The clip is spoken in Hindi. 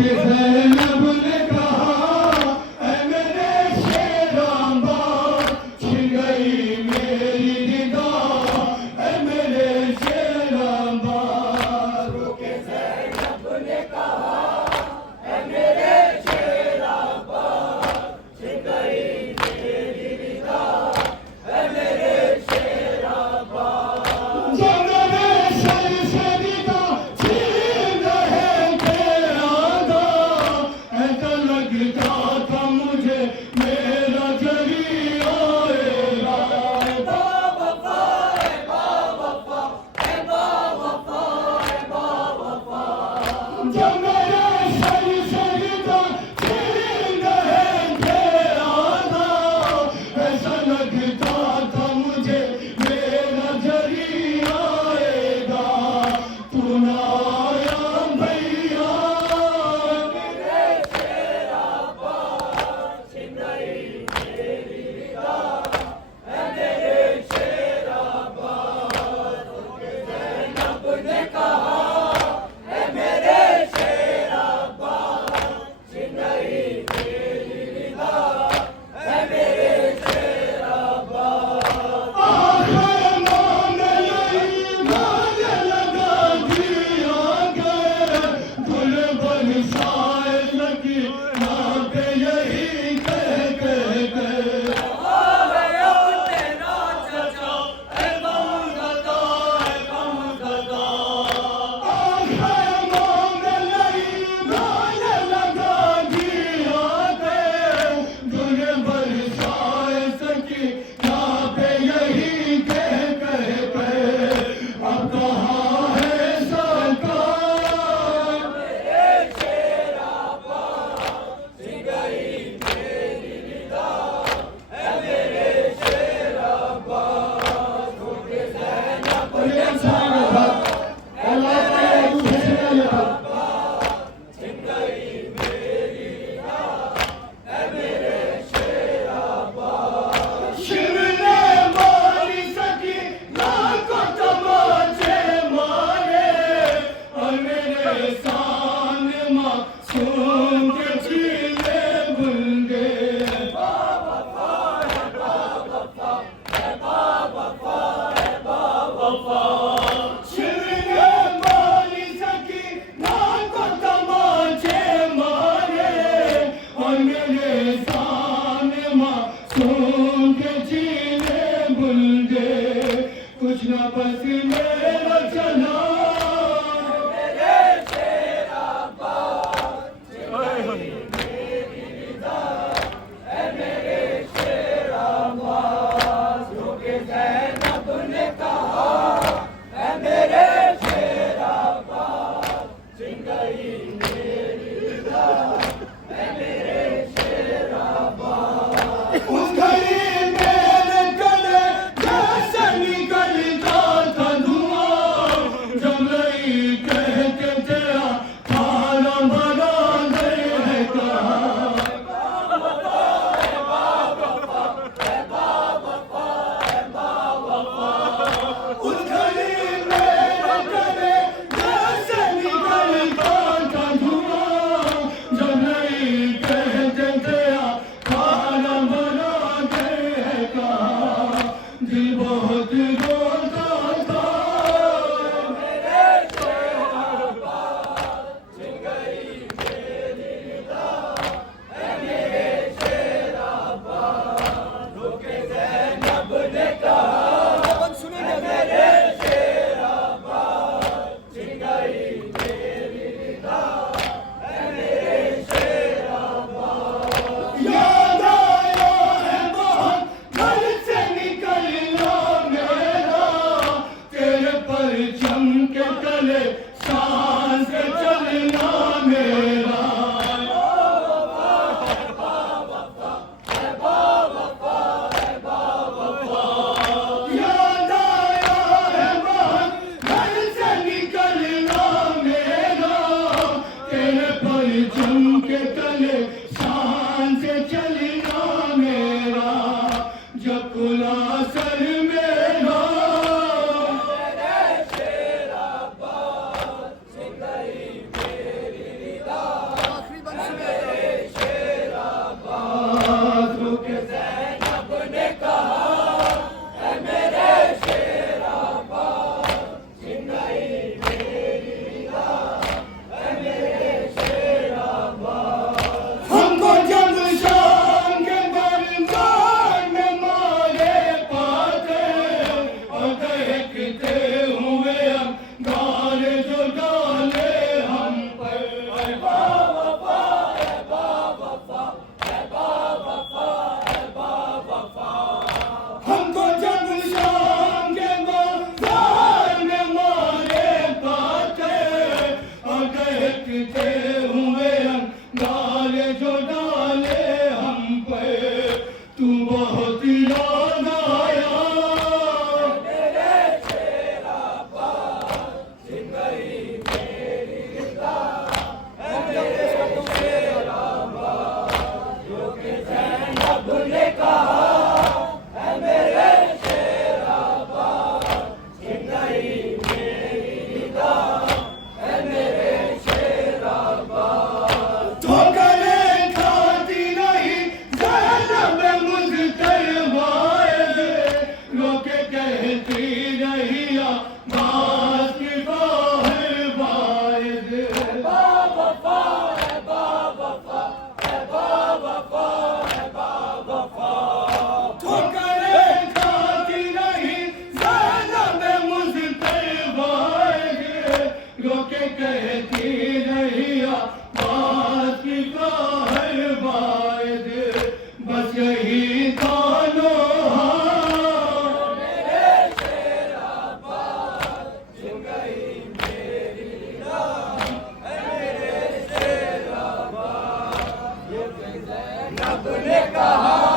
ज़ैनब ने कहा ऐ मेरे शेरांबा, छिन गई मेरी निगाह ऐ मेरे शेरांबा। रोके ज़ैनब ने कहा ऐ मेरे शेरांबा, छिन गई मेरी निगाह ऐ मेरे शेरांबा। जो मेरे सर से निगाह छीन रहे थे आगा, ऐसा लगता था मुझे मेरा जरिया आएगा। बावफा है बावफा है बावफा है बावफा। जो मेरे सर से निगाह छीन रहे थे आगा, ऐसा लगता था मुझे मेरा जरिया आएगा। तू ना आया भैया मेरे शेरांबा, छिन गई मेरी निगाह ऐ मेरे शेरांबा। रोके ज़ैनब ने कहा ऐ मेरे शेरांबा, छिन गई मेरी निगाह ऐ मेरे शेरांबा। आखिर मांगे यही मांगे लगा दिया के, गुलबन शायद लगी नाके यही कह के। कुछ न बस मेरा चला मेरे शेरांबा, छिन गई मेरी निगाह ऐ मेरे शेरांबा। रोके ज़ैनब ने कहा ऐ मेरे शेरांबा, छिन गई मेरी निगाह ऐ मेरे शेरांबा। उस घड़ी मेरे गले जैसे निकलता था धुआं, जब नहीं कह के तेरा खाना बना दे है कहा। उस घड़ी मेरे गले जैसे निकलता था धुआं, जब नहीं कह के तेरा खाना बना दे है कहा। दिल बहुत रोता था मेरे शेरांबा, छिन गई मेरी निगाह ऐ मेरे शेरांबा। रोके ज़ैनब ने कहा ऐ मेरे शेरांबा, छिन गई मेरी निगाह ऐ मेरे शेरांबा। याद आया है बहुत घर से निकलना मेरा, तेरे परचम के तले सांस से चलना मेरा। याद आया है बहुत घर से निकलना मेरा, तेरे परचम के तले सांस से चलना मेरा। जब खुला सर मेरा मेरे शेरांबा, छिन गई मेरी निगाह की का है वायद, बस यही दोनों हाथ। मेरे शेरा बात चुन गई मेरी राह, मेरे शेरा बात। जैनब ने कहा